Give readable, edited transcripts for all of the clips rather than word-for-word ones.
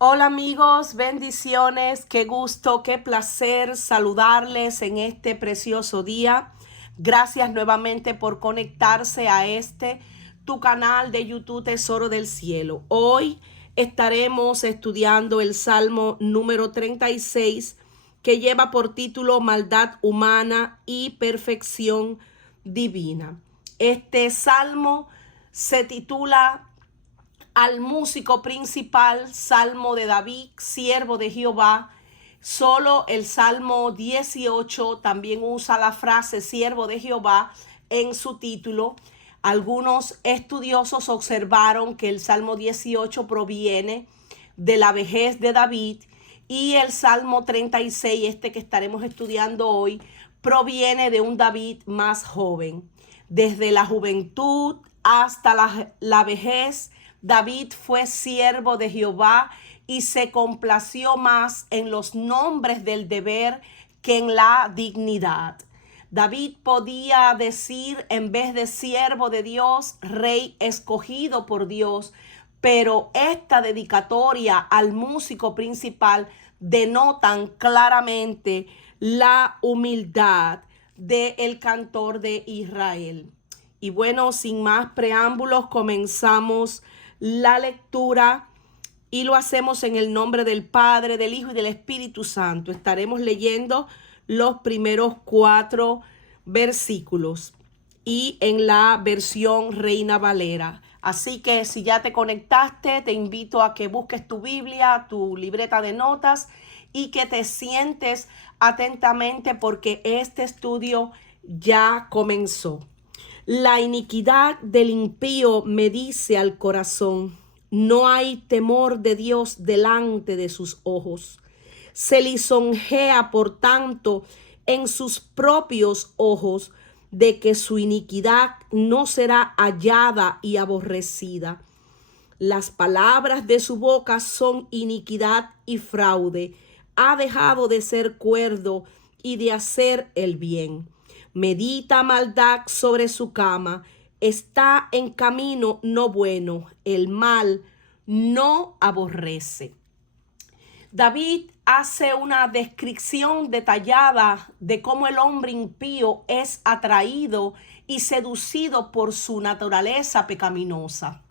Hola amigos, bendiciones, qué gusto, qué placer saludarles en este precioso día. Gracias nuevamente por conectarse a tu canal de YouTube Tesoro del Cielo. Hoy estaremos estudiando el Salmo número 36 que lleva por título Maldad humana y perfección divina. Este salmo se titula al músico principal, Salmo de David, siervo de Jehová. Solo el Salmo 18 también usa la frase siervo de Jehová en su título. Algunos estudiosos observaron que el Salmo 18 proviene de la vejez de David y el Salmo 36, este que estaremos estudiando hoy, proviene de un David más joven. Desde la juventud hasta la vejez, David fue siervo de Jehová y se complació más en los nombres del deber que en la dignidad. David podía decir en vez de siervo de Dios, rey escogido por Dios, pero esta dedicatoria al músico principal denotan claramente la humildad del cantor de Israel. Y bueno, sin más preámbulos, comenzamos la lectura y lo hacemos en el nombre del Padre, del Hijo y del Espíritu Santo. Estaremos leyendo los primeros 4 versículos y en la versión Reina Valera. Así que si ya te conectaste, te invito a que busques tu Biblia, tu libreta de notas y que te sientes atentamente porque este estudio ya comenzó. La iniquidad del impío me dice al corazón, no hay temor de Dios delante de sus ojos. Se lisonjea, por tanto, en sus propios ojos, de que su iniquidad no será hallada y aborrecida. Las palabras de su boca son iniquidad y fraude. Ha dejado de ser cuerdo y de hacer el bien. Medita maldad sobre su cama. Está en camino no bueno. El mal no aborrece. David hace una descripción detallada de cómo el hombre impío es atraído y seducido por su naturaleza pecaminosa.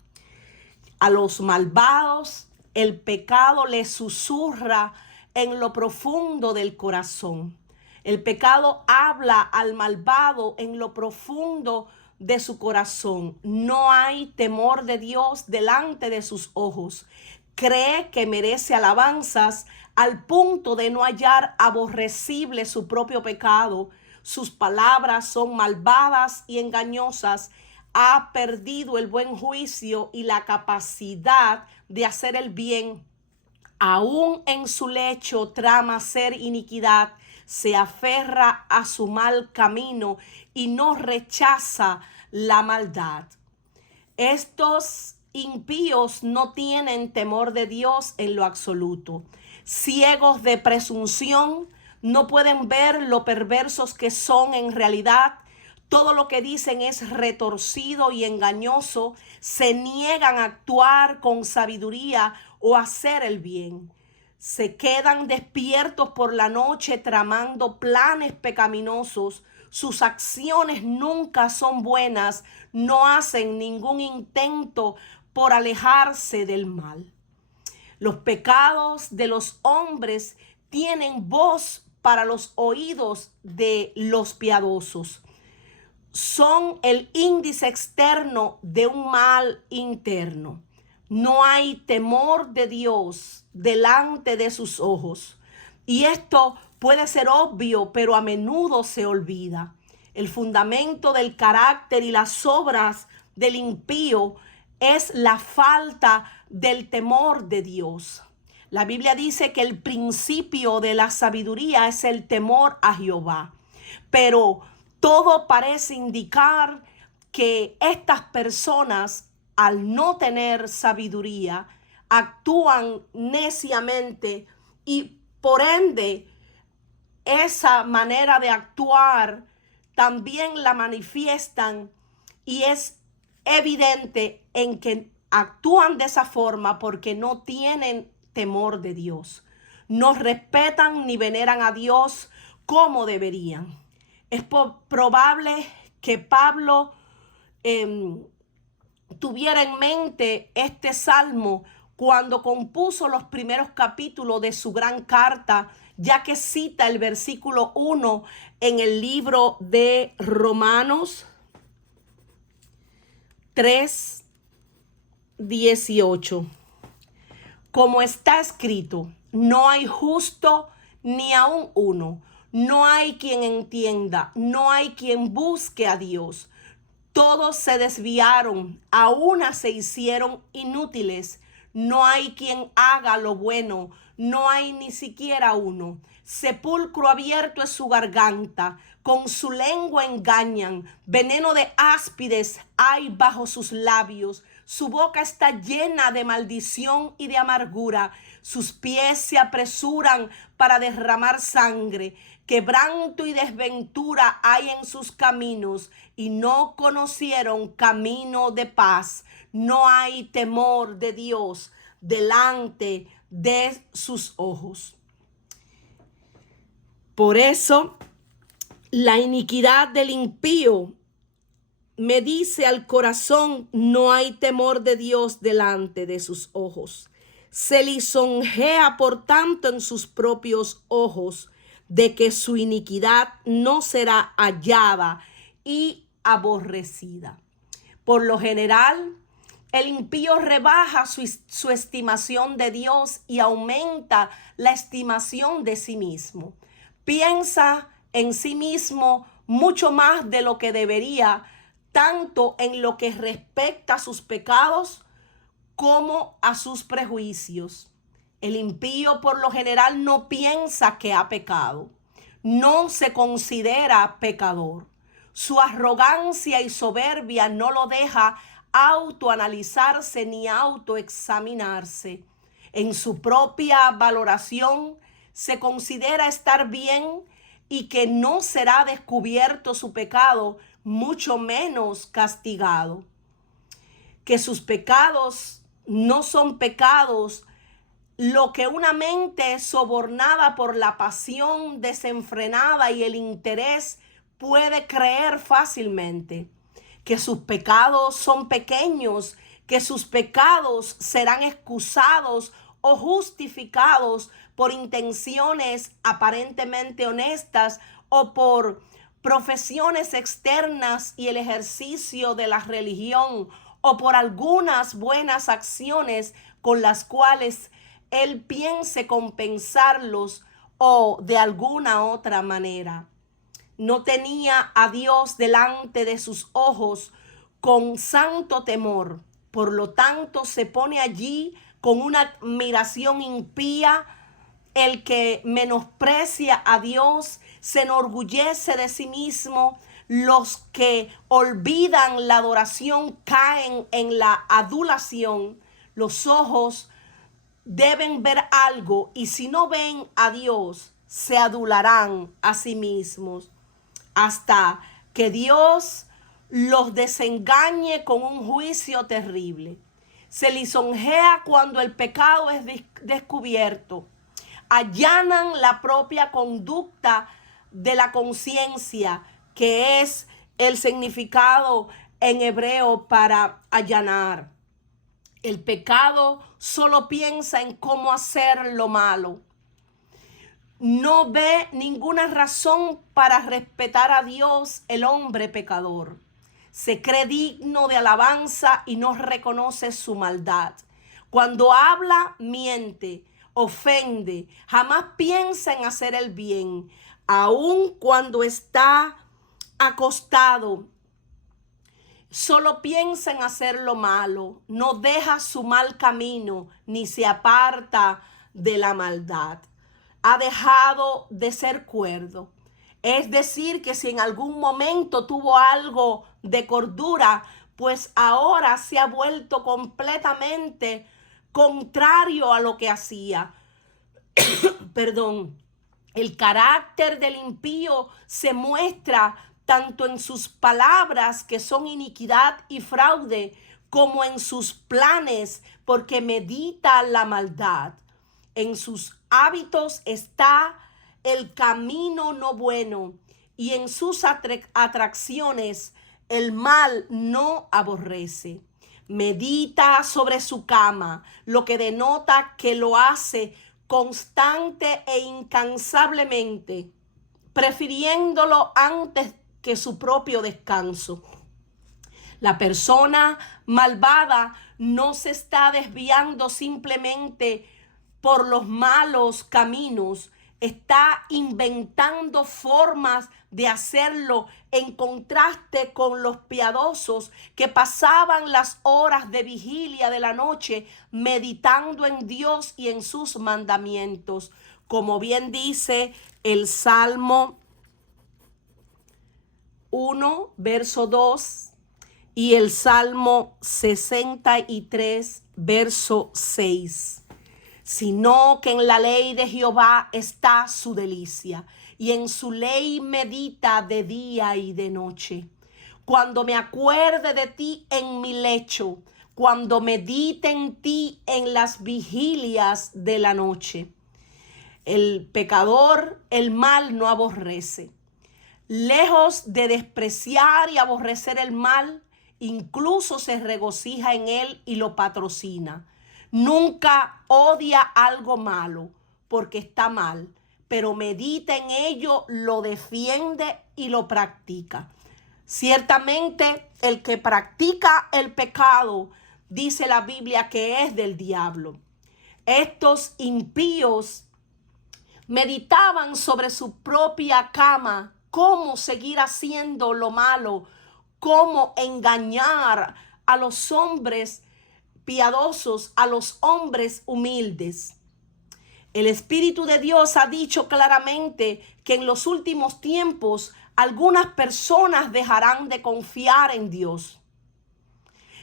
A los malvados el pecado les susurra en lo profundo del corazón. El pecado habla al malvado en lo profundo de su corazón. No hay temor de Dios delante de sus ojos. Cree que merece alabanzas al punto de no hallar aborrecible su propio pecado. Sus palabras son malvadas y engañosas. Ha perdido el buen juicio y la capacidad de hacer el bien. Aún en su lecho trama hacer iniquidad, se aferra a su mal camino y no rechaza la maldad. Estos impíos no tienen temor de Dios en lo absoluto. Ciegos de presunción, no pueden ver lo perversos que son en realidad. Todo lo que dicen es retorcido y engañoso. Se niegan a actuar con sabiduría o a hacer el bien. Se quedan despiertos por la noche tramando planes pecaminosos. Sus acciones nunca son buenas. No hacen ningún intento por alejarse del mal. Los pecados de los hombres tienen voz para los oídos de los piadosos. Son el índice externo de un mal interno. No hay temor de Dios delante de sus ojos. Y esto puede ser obvio, pero a menudo se olvida. El fundamento del carácter y las obras del impío es la falta del temor de Dios. La Biblia dice que el principio de la sabiduría es el temor a Jehová. Pero todo parece indicar que estas personas, al no tener sabiduría, actúan neciamente y por ende esa manera de actuar también la manifiestan y es evidente en que actúan de esa forma porque no tienen temor de Dios. No respetan ni veneran a Dios como deberían. Es probable que Pablo tuviera en mente este salmo cuando compuso los primeros capítulos de su gran carta, ya que cita el versículo 1 en el libro de Romanos 3:18. Como está escrito, no hay justo ni aun uno, no hay quien entienda, no hay quien busque a Dios. Todos se desviaron, a una se hicieron inútiles. No hay quien haga lo bueno, no hay ni siquiera uno. Sepulcro abierto es su garganta, con su lengua engañan. Veneno de áspides hay bajo sus labios. Su boca está llena de maldición y de amargura. Sus pies se apresuran para derramar sangre. Quebranto y desventura hay en sus caminos, y no conocieron camino de paz. No hay temor de Dios delante de sus ojos. Por eso, la iniquidad del impío me dice al corazón, no hay temor de Dios delante de sus ojos. Se lisonjea por tanto en sus propios ojos, de que su iniquidad no será hallada y aborrecida. Por lo general, el impío rebaja su estimación de Dios y aumenta la estimación de sí mismo. Piensa en sí mismo mucho más de lo que debería, tanto en lo que respecta a sus pecados como a sus prejuicios. El impío por lo general no piensa que ha pecado, no se considera pecador. Su arrogancia y soberbia no lo deja autoanalizarse ni autoexaminarse. En su propia valoración se considera estar bien y que no será descubierto su pecado, mucho menos castigado. Que sus pecados no son pecados, lo que una mente sobornada por la pasión desenfrenada y el interés puede creer fácilmente. Que sus pecados son pequeños, que sus pecados serán excusados o justificados por intenciones aparentemente honestas o por profesiones externas y el ejercicio de la religión o por algunas buenas acciones con las cuales él piense compensarlos o de alguna otra manera. No tenía a Dios delante de sus ojos con santo temor. Por lo tanto, se pone allí con una admiración impía. El que menosprecia a Dios se enorgullece de sí mismo. Los que olvidan la adoración caen en la adulación. Los ojos deben ver algo, y si no ven a Dios, se adularán a sí mismos, hasta que Dios los desengañe con un juicio terrible. Se lisonjea cuando el pecado es descubierto. Allanan la propia conducta de la conciencia, que es el significado en hebreo para allanar. El pecado solo piensa en cómo hacer lo malo. No ve ninguna razón para respetar a Dios el hombre pecador. Se cree digno de alabanza y no reconoce su maldad. Cuando habla, miente, ofende, jamás piensa en hacer el bien. Aun cuando está acostado, solo piensa en hacer lo malo, no deja su mal camino, ni se aparta de la maldad. Ha dejado de ser cuerdo. Es decir, que si en algún momento tuvo algo de cordura, pues ahora se ha vuelto completamente contrario a lo que hacía. Perdón. El carácter del impío se muestra tanto en sus palabras, que son iniquidad y fraude, como en sus planes, porque medita la maldad. En sus hábitos está el camino no bueno, y en sus atracciones el mal no aborrece. Medita sobre su cama, lo que denota que lo hace constante e incansablemente, prefiriéndolo antes que su propio descanso. La persona malvada no se está desviando simplemente por los malos caminos, está inventando formas de hacerlo en contraste con los piadosos que pasaban las horas de vigilia de la noche meditando en Dios y en sus mandamientos. Como bien dice el Salmo 1, verso 2 y el Salmo 63, verso 6. Sino que en la ley de Jehová está su delicia, y en su ley medita de día y de noche. Cuando me acuerde de ti en mi lecho, cuando medite en ti en las vigilias de la noche. El pecador, el mal no aborrece. Lejos de despreciar y aborrecer el mal, incluso se regocija en él y lo patrocina. Nunca odia algo malo porque está mal, pero medita en ello, lo defiende y lo practica. Ciertamente, el que practica el pecado, dice la Biblia, que es del diablo. Estos impíos meditaban sobre su propia cama, cómo seguir haciendo lo malo, cómo engañar a los hombres piadosos, a los hombres humildes. El Espíritu de Dios ha dicho claramente que en los últimos tiempos algunas personas dejarán de confiar en Dios.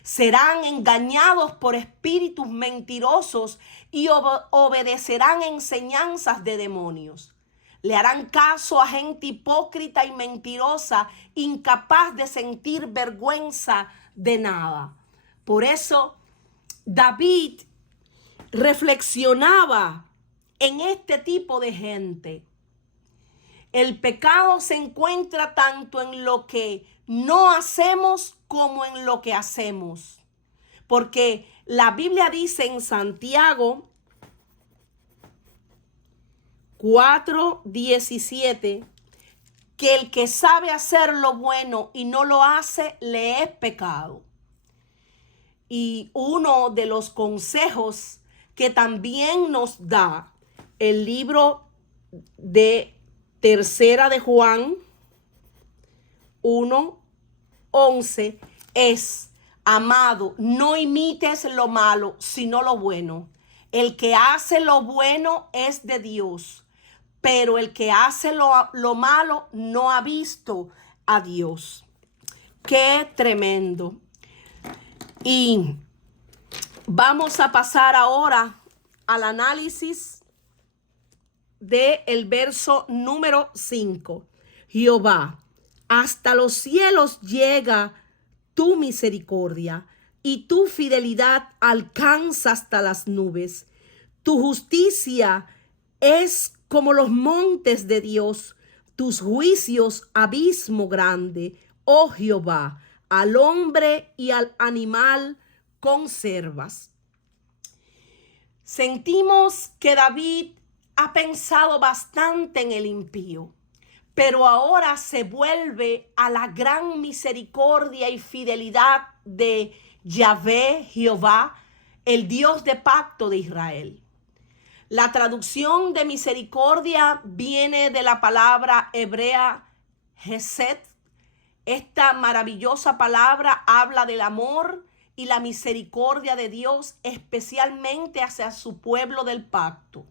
Serán engañados por espíritus mentirosos y obedecerán enseñanzas de demonios. Le harán caso a gente hipócrita y mentirosa, incapaz de sentir vergüenza de nada. Por eso David reflexionaba en este tipo de gente. El pecado se encuentra tanto en lo que no hacemos como en lo que hacemos. Porque la Biblia dice en Santiago 4:17 que el que sabe hacer lo bueno y no lo hace, le es pecado. Y uno de los consejos que también nos da el libro de Tercera de Juan 1:11 es: amado, no imites lo malo, sino lo bueno. El que hace lo bueno es de Dios, pero el que hace lo malo no ha visto a Dios. ¡Qué tremendo! Y vamos a pasar ahora al análisis del verso número 5. Jehová, hasta los cielos llega tu misericordia y tu fidelidad alcanza hasta las nubes. Tu justicia es como los montes de Dios, tus juicios abismo grande, oh Jehová. Al hombre y al animal conservas. Sentimos que David ha pensado bastante en el impío, pero ahora se vuelve a la gran misericordia y fidelidad de Yahvé, Jehová, el Dios de pacto de Israel. La traducción de misericordia viene de la palabra hebrea Hesed. Esta maravillosa palabra habla del amor y la misericordia de Dios, especialmente hacia su pueblo del pacto.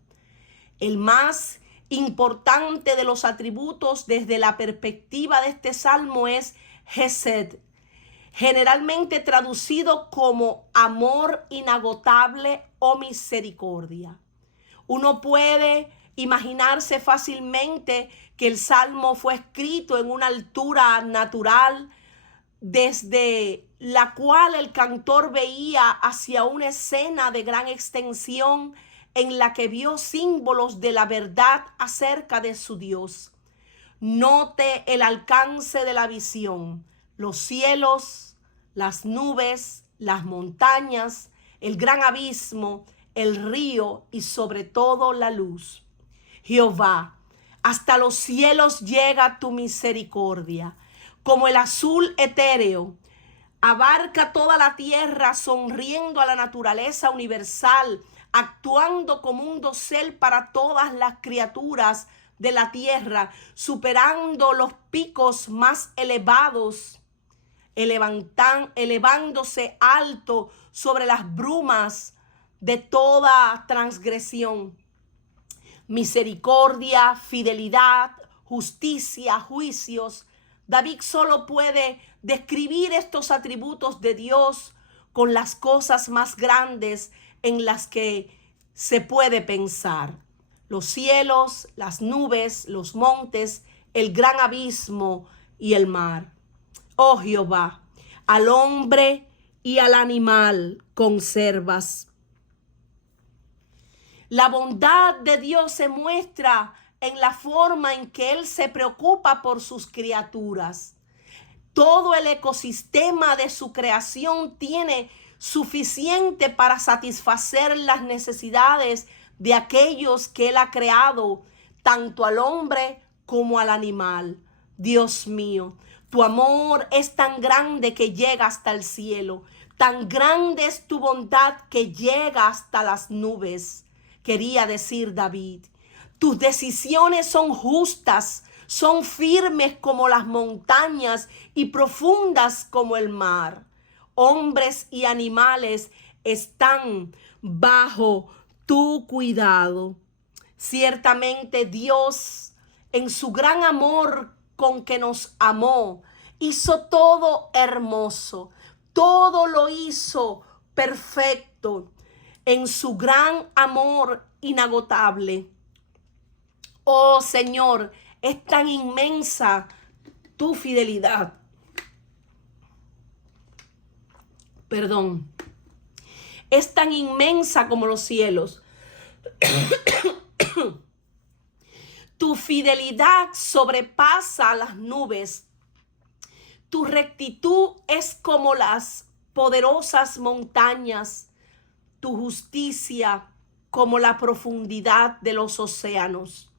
El más importante de los atributos desde la perspectiva de este salmo es Hesed, generalmente traducido como amor inagotable o misericordia. Uno puede imaginarse fácilmente que el salmo fue escrito en una altura natural, desde la cual el cantor veía hacia una escena de gran extensión en la que vio símbolos de la verdad acerca de su Dios. Note el alcance de la visión: los cielos, las nubes, las montañas, el gran abismo, el río y sobre todo la luz. Jehová, hasta los cielos llega tu misericordia, como el azul etéreo. Abarca toda la tierra, sonriendo a la naturaleza universal, actuando como un dosel para todas las criaturas de la tierra, superando los picos más elevados, elevándose alto sobre las brumas de toda transgresión. Misericordia, fidelidad, justicia, juicios. David solo puede describir estos atributos de Dios con las cosas más grandes en las que se puede pensar: los cielos, las nubes, los montes, el gran abismo y el mar. Oh Jehová, al hombre y al animal conservas. La bondad de Dios se muestra en la forma en que Él se preocupa por sus criaturas. Todo el ecosistema de su creación tiene suficiente para satisfacer las necesidades de aquellos que Él ha creado, tanto al hombre como al animal. Dios mío, tu amor es tan grande que llega hasta el cielo. Tan grande es tu bondad que llega hasta las nubes. Quería decir David: tus decisiones son justas, son firmes como las montañas y profundas como el mar. Hombres y animales están bajo tu cuidado. Ciertamente Dios, en su gran amor con que nos amó, hizo todo hermoso, todo lo hizo perfecto. En su gran amor inagotable. Oh Señor, es tan inmensa tu fidelidad. Es tan inmensa como los cielos. Tu fidelidad sobrepasa las nubes. Tu rectitud es como las poderosas montañas. Tu justicia como la profundidad de los océanos.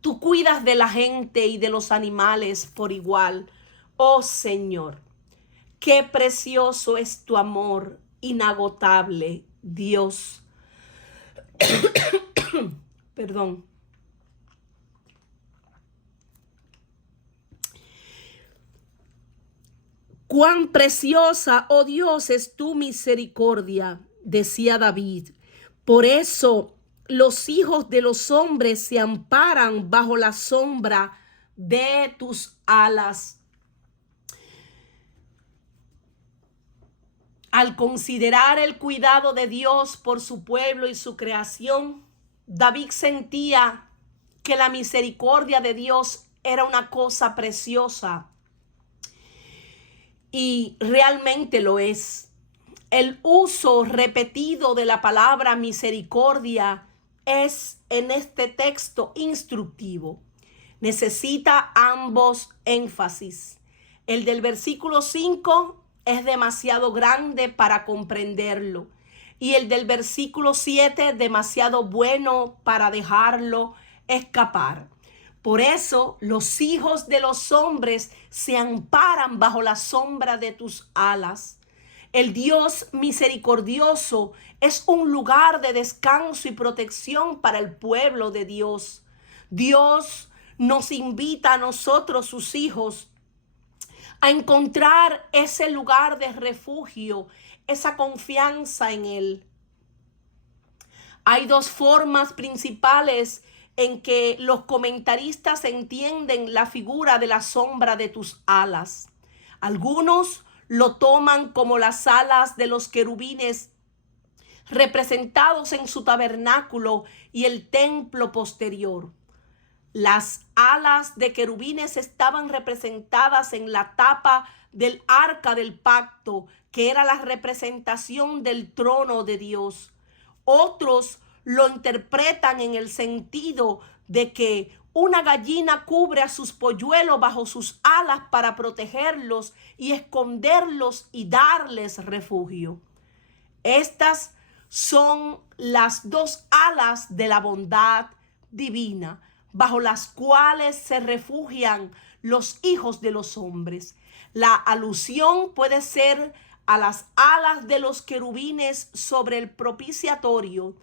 Tú cuidas de la gente y de los animales por igual. Oh Señor, qué precioso es tu amor inagotable, Dios. Perdón. Cuán preciosa, oh Dios, es tu misericordia, decía David. Por eso los hijos de los hombres se amparan bajo la sombra de tus alas. Al considerar el cuidado de Dios por su pueblo y su creación, David sentía que la misericordia de Dios era una cosa preciosa. Y realmente lo es. El uso repetido de la palabra misericordia es en este texto instructivo. Necesita ambos énfasis. El del versículo 5 es demasiado grande para comprenderlo. Y el del versículo 7 demasiado bueno para dejarlo escapar. Por eso los hijos de los hombres se amparan bajo la sombra de tus alas. El Dios misericordioso es un lugar de descanso y protección para el pueblo de Dios. Dios nos invita a nosotros, sus hijos, a encontrar ese lugar de refugio, esa confianza en Él. Hay dos formas principales en que los comentaristas entienden la figura de la sombra de tus alas. Algunos lo toman como las alas de los querubines representados en su tabernáculo y el templo posterior. Las alas de querubines estaban representadas en la tapa del arca del pacto, que era la representación del trono de Dios. Otros lo interpretan en el sentido de que una gallina cubre a sus polluelos bajo sus alas para protegerlos y esconderlos y darles refugio. Estas son las dos alas de la bondad divina, bajo las cuales se refugian los hijos de los hombres. La alusión puede ser a las alas de los querubines sobre el propiciatorio,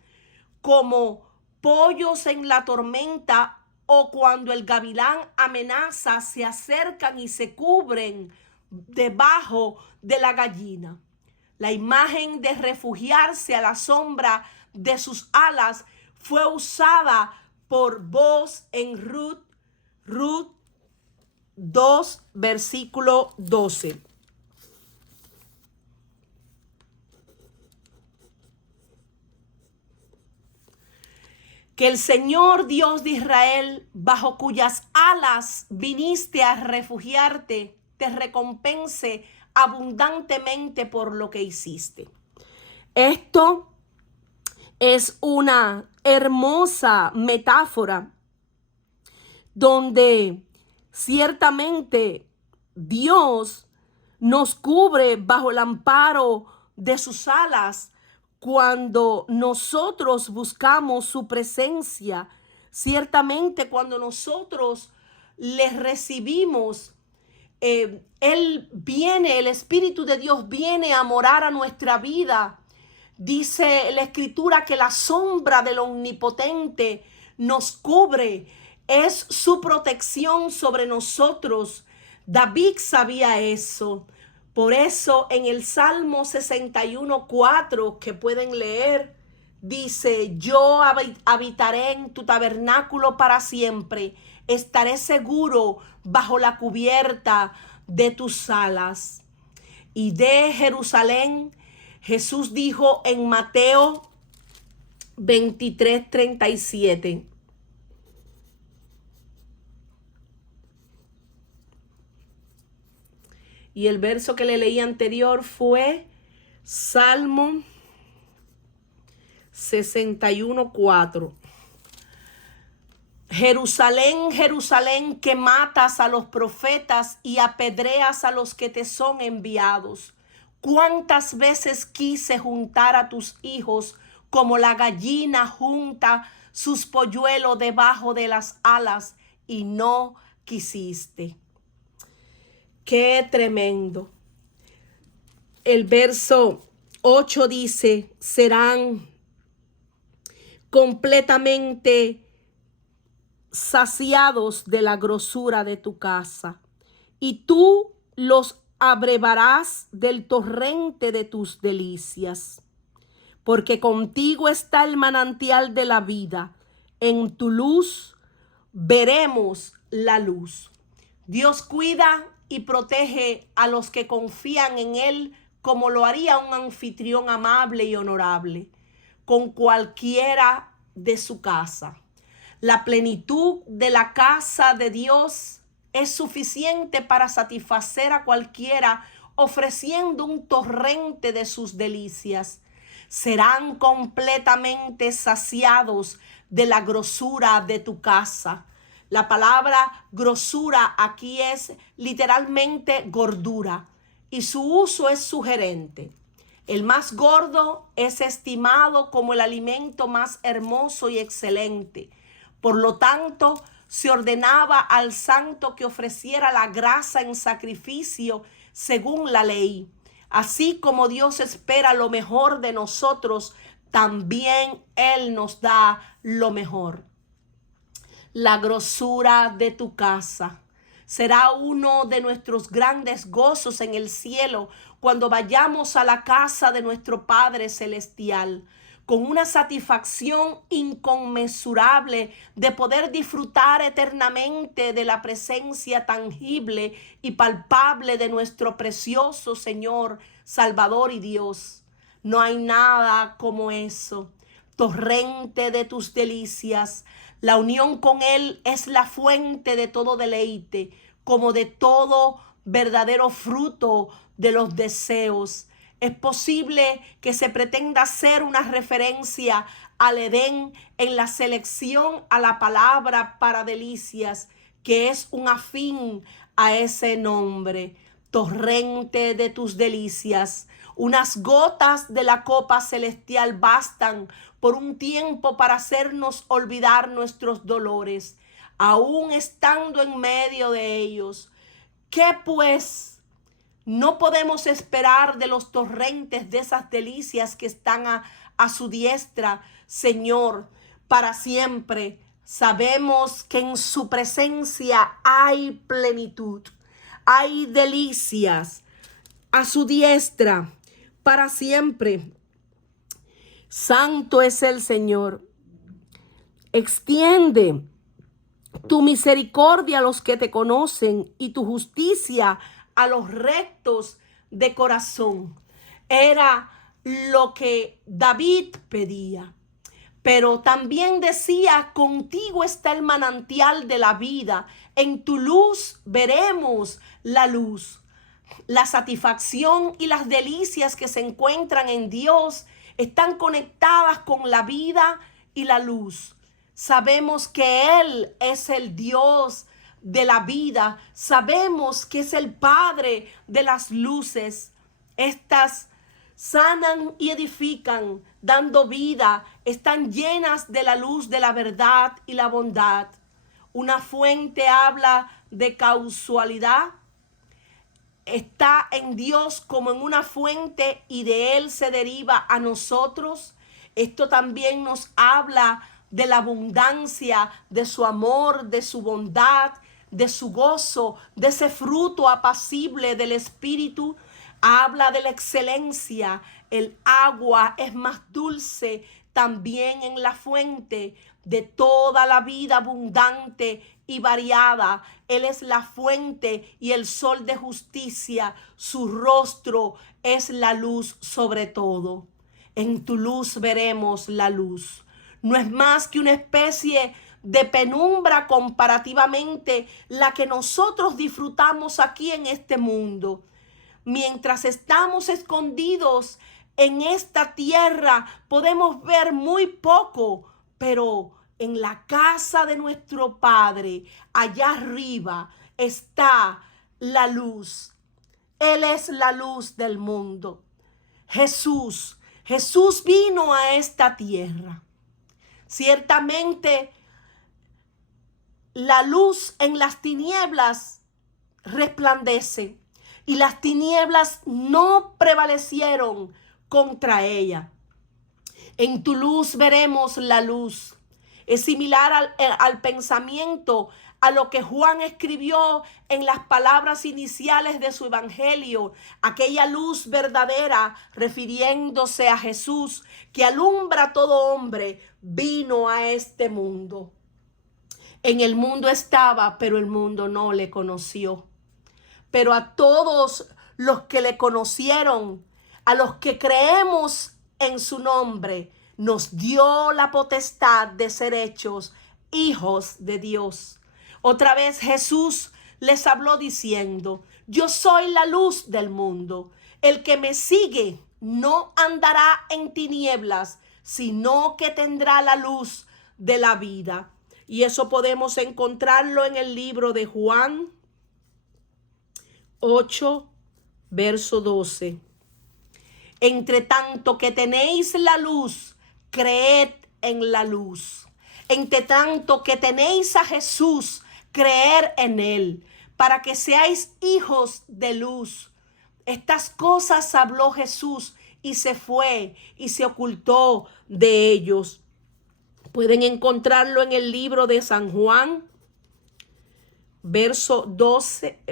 como pollos en la tormenta, o cuando el gavilán amenaza, se acercan y se cubren debajo de la gallina. La imagen de refugiarse a la sombra de sus alas fue usada por Booz en Ruth 2, versículo 12. Que el Señor Dios de Israel, bajo cuyas alas viniste a refugiarte, te recompense abundantemente por lo que hiciste. Esto es una hermosa metáfora donde ciertamente Dios nos cubre bajo el amparo de sus alas. Cuando nosotros buscamos su presencia, ciertamente cuando nosotros le recibimos, Él viene, el Espíritu de Dios viene a morar a nuestra vida. Dice la Escritura que la sombra del Omnipotente nos cubre, es su protección sobre nosotros. David sabía eso. Por eso en el Salmo 61:4 que pueden leer, dice: yo habitaré en tu tabernáculo para siempre, estaré seguro bajo la cubierta de tus alas. Y de Jerusalén, Jesús dijo en Mateo 23:37. Y el verso que le leí anterior fue Salmo 61:4. Jerusalén, Jerusalén, que matas a los profetas y apedreas a los que te son enviados. ¿Cuántas veces quise juntar a tus hijos como la gallina junta sus polluelos debajo de las alas, y no quisiste? Qué tremendo. El verso 8 dice: serán completamente saciados de la grosura de tu casa, y tú los abrevarás del torrente de tus delicias, porque contigo está el manantial de la vida, en tu luz veremos la luz. Dios cuida y protege a los que confían en Él, como lo haría un anfitrión amable y honorable con cualquiera de su casa. La plenitud de la casa de Dios es suficiente para satisfacer a cualquiera, ofreciendo un torrente de sus delicias. Serán completamente saciados de la grosura de tu casa. La palabra grosura aquí es literalmente gordura, y su uso es sugerente. El más gordo es estimado como el alimento más hermoso y excelente. Por lo tanto, se ordenaba al santo que ofreciera la grasa en sacrificio según la ley. Así como Dios espera lo mejor de nosotros, también Él nos da lo mejor. La grosura de tu casa será uno de nuestros grandes gozos en el cielo cuando vayamos a la casa de nuestro Padre Celestial, con una satisfacción inconmensurable de poder disfrutar eternamente de la presencia tangible y palpable de nuestro precioso Señor, Salvador y Dios. No hay nada como eso. Torrente de tus delicias. La unión con Él es la fuente de todo deleite, como de todo verdadero fruto de los deseos. Es posible que se pretenda hacer una referencia al Edén en la selección a la palabra para delicias, que es un afín a ese nombre. Torrente de tus delicias. Unas gotas de la copa celestial bastan por un tiempo para hacernos olvidar nuestros dolores, aún estando en medio de ellos. ¿Qué pues? No podemos esperar de los torrentes de esas delicias que están a su diestra, Señor, para siempre. Sabemos que en su presencia hay plenitud, hay delicias a su diestra para siempre. Santo es el Señor. Extiende tu misericordia a los que te conocen y tu justicia a los rectos de corazón. Era lo que David pedía. Pero también decía, contigo está el manantial de la vida. En tu luz veremos la luz. La satisfacción y las delicias que se encuentran en Dios están conectadas con la vida y la luz. Sabemos que Él es el Dios de la vida. Sabemos que es el Padre de las luces. Estas sanan y edifican, dando vida. Están llenas de la luz de la verdad y la bondad. Una fuente habla de causalidad. Está en Dios como en una fuente y de Él se deriva a nosotros. Esto también nos habla de la abundancia de su amor, de su bondad, de su gozo, de ese fruto apacible del Espíritu. Habla de la excelencia. El agua es más dulce también en la fuente de toda la vida abundante y variada. Él es la fuente y el sol de justicia. Su rostro es la luz sobre todo. En tu luz veremos la luz. No es más que una especie de penumbra comparativamente la que nosotros disfrutamos aquí en este mundo. Mientras estamos escondidos en esta tierra, podemos ver muy poco, pero en la casa de nuestro Padre, allá arriba, está la luz. Él es la luz del mundo. Jesús vino a esta tierra. Ciertamente, la luz en las tinieblas resplandece y las tinieblas no prevalecieron contra ella. En tu luz veremos la luz. Es similar al pensamiento, a lo que Juan escribió en las palabras iniciales de su evangelio, aquella luz verdadera, refiriéndose a Jesús, que alumbra a todo hombre, vino a este mundo. En el mundo estaba, pero el mundo no le conoció. Pero a todos los que le conocieron, a los que creemos en su nombre, nos dio la potestad de ser hechos hijos de Dios. Otra vez Jesús les habló diciendo: yo soy la luz del mundo. El que me sigue no andará en tinieblas, sino que tendrá la luz de la vida. Y eso podemos encontrarlo en el libro de Juan 8, verso 12. Entre tanto que tenéis la luz, creed en la luz. Entre tanto que tenéis a Jesús, creer en Él, para que seáis hijos de luz. Estas cosas habló Jesús y se fue y se ocultó de ellos. Pueden encontrarlo en el libro de San Juan,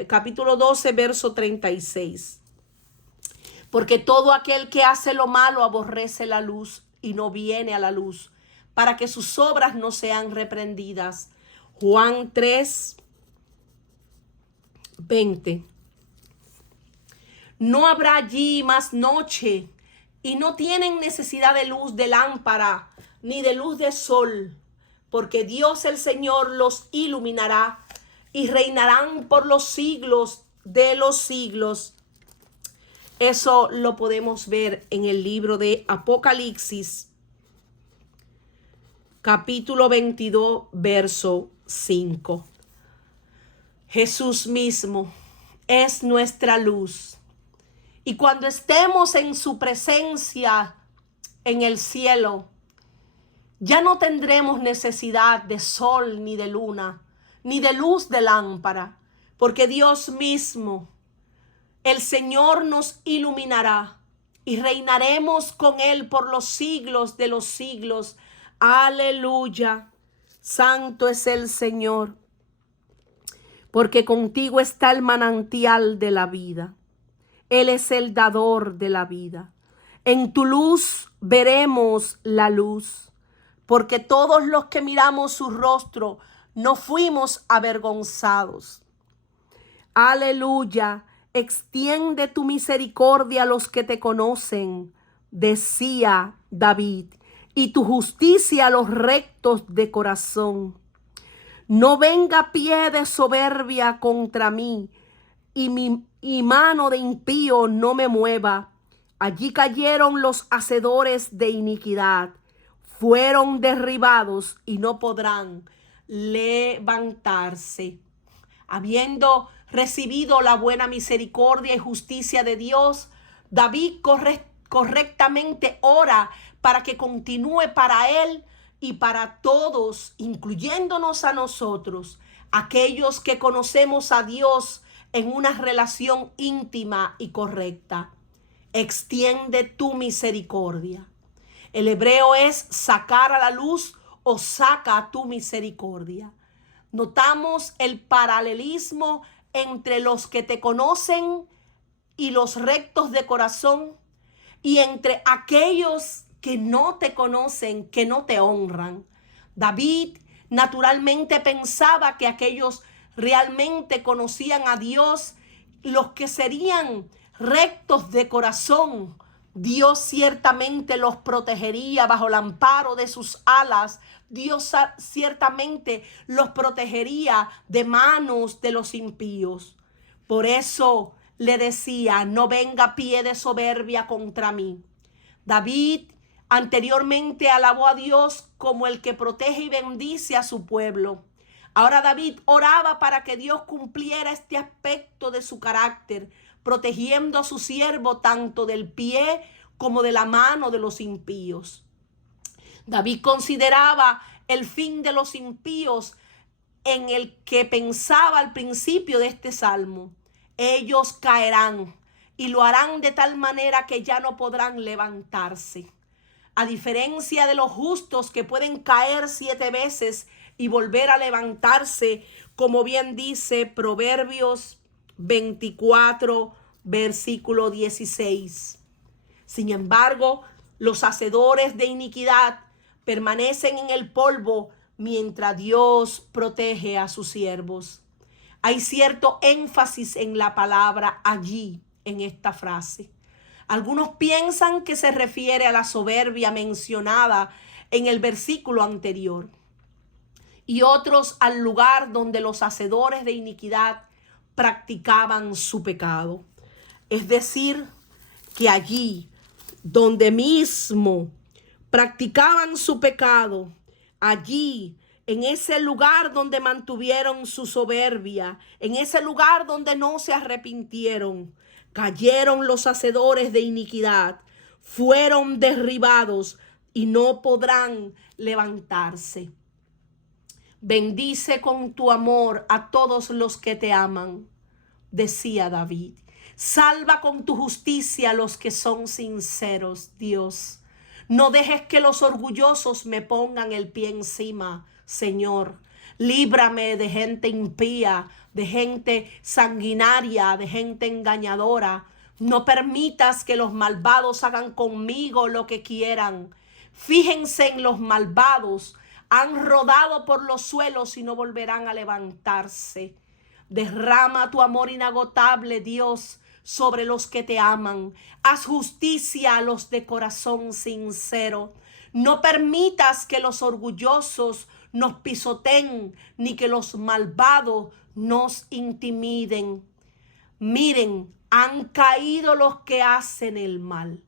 capítulo 12, verso 36. Porque todo aquel que hace lo malo aborrece la luz y no viene a la luz, para que sus obras no sean reprendidas. Juan 3, 20. No habrá allí más noche, y no tienen necesidad de luz de lámpara, ni de luz de sol, porque Dios el Señor los iluminará, y reinarán por los siglos de los siglos. Eso lo podemos ver en el libro de Apocalipsis, capítulo 22, verso 5. Jesús mismo es nuestra luz. Y cuando estemos en su presencia en el cielo, ya no tendremos necesidad de sol ni de luna, ni de luz de lámpara, porque Dios mismo, el Señor, nos iluminará y reinaremos con Él por los siglos de los siglos. Aleluya. Santo es el Señor, porque contigo está el manantial de la vida. Él es el dador de la vida. En tu luz veremos la luz, porque todos los que miramos su rostro no fuimos avergonzados. Aleluya. Extiende tu misericordia a los que te conocen, decía David, y tu justicia a los rectos de corazón. No venga pie de soberbia contra mí, y mano de impío no me mueva. Allí cayeron los hacedores de iniquidad, fueron derribados y no podrán levantarse. Habiendo recibido la buena misericordia y justicia de Dios, David correctamente ora para que continúe para él y para todos, incluyéndonos a nosotros, aquellos que conocemos a Dios en una relación íntima y correcta. Extiende tu misericordia. El hebreo es sacar a la luz o saca tu misericordia. Notamos el paralelismo entre los que te conocen y los rectos de corazón, y entre aquellos que no te conocen, que no te honran. David naturalmente pensaba que aquellos realmente conocían a Dios, los que serían rectos de corazón, Dios ciertamente los protegería bajo el amparo de sus alas. Dios ciertamente los protegería de manos de los impíos. Por eso le decía, no venga pie de soberbia contra mí. David anteriormente alabó a Dios como el que protege y bendice a su pueblo. Ahora David oraba para que Dios cumpliera este aspecto de su carácter, protegiendo a su siervo tanto del pie como de la mano de los impíos. David consideraba el fin de los impíos en el que pensaba al principio de este salmo. Ellos caerán y lo harán de tal manera que ya no podrán levantarse. A diferencia de los justos que pueden caer 7 veces y volver a levantarse, como bien dice Proverbios 24, versículo 16. Sin embargo, los hacedores de iniquidad permanecen en el polvo mientras Dios protege a sus siervos. Hay cierto énfasis en la palabra allí, en esta frase. Algunos piensan que se refiere a la soberbia mencionada en el versículo anterior, y otros al lugar donde los hacedores de iniquidad practicaban su pecado. Es decir, que allí donde mismo practicaban su pecado, allí, en ese lugar donde mantuvieron su soberbia, en ese lugar donde no se arrepintieron, cayeron los hacedores de iniquidad, fueron derribados y no podrán levantarse. Bendice con tu amor a todos los que te aman, decía David. Salva con tu justicia a los que son sinceros, Dios. No dejes que los orgullosos me pongan el pie encima, Señor. Líbrame de gente impía, de gente sanguinaria, de gente engañadora. No permitas que los malvados hagan conmigo lo que quieran. Fíjense en los malvados. Han rodado por los suelos y no volverán a levantarse. Derrama tu amor inagotable, Dios, sobre los que te aman. Haz justicia a los de corazón sincero. No permitas que los orgullosos nos pisoteen, ni que los malvados nos intimiden. Miren, han caído los que hacen el mal.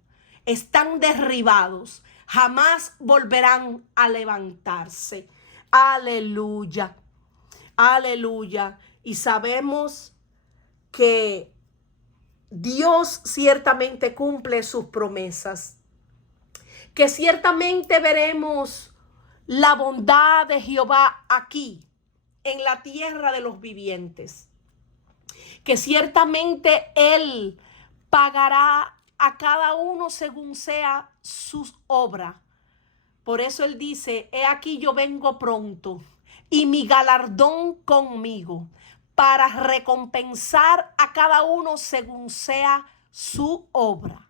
Están derribados. jamás volverán a levantarse. Aleluya, aleluya. Y sabemos que Dios ciertamente cumple sus promesas, que ciertamente veremos la bondad de Jehová aquí en la tierra de los vivientes, que ciertamente Él pagará a cada uno según sea sus obras. Por eso Él dice, he aquí yo vengo pronto y mi galardón conmigo para recompensar a cada uno según sea su obra.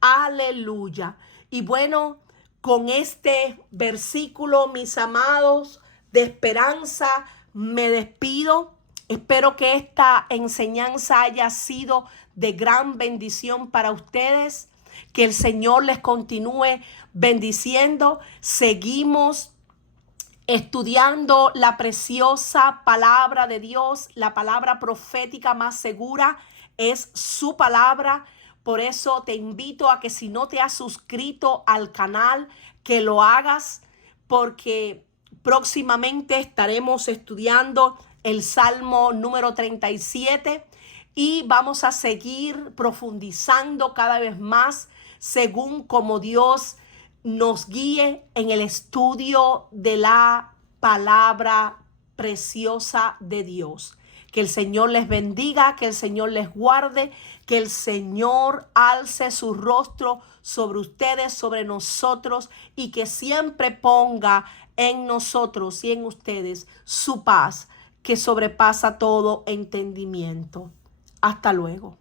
Aleluya. Y bueno, con este versículo, mis amados, de esperanza, me despido. Espero que esta enseñanza haya sido de gran bendición para ustedes. Que el Señor les continúe bendiciendo. Seguimos estudiando la preciosa palabra de Dios. La palabra profética más segura es su palabra. Por eso te invito a que si no te has suscrito al canal, que lo hagas, porque próximamente estaremos estudiando el Salmo número 37 y vamos a seguir profundizando cada vez más según como Dios nos guíe en el estudio de la palabra preciosa de Dios. Que el Señor les bendiga, que el Señor les guarde, que el Señor alce su rostro sobre ustedes, sobre nosotros, y que siempre ponga en nosotros y en ustedes su paz que sobrepasa todo entendimiento. Hasta luego.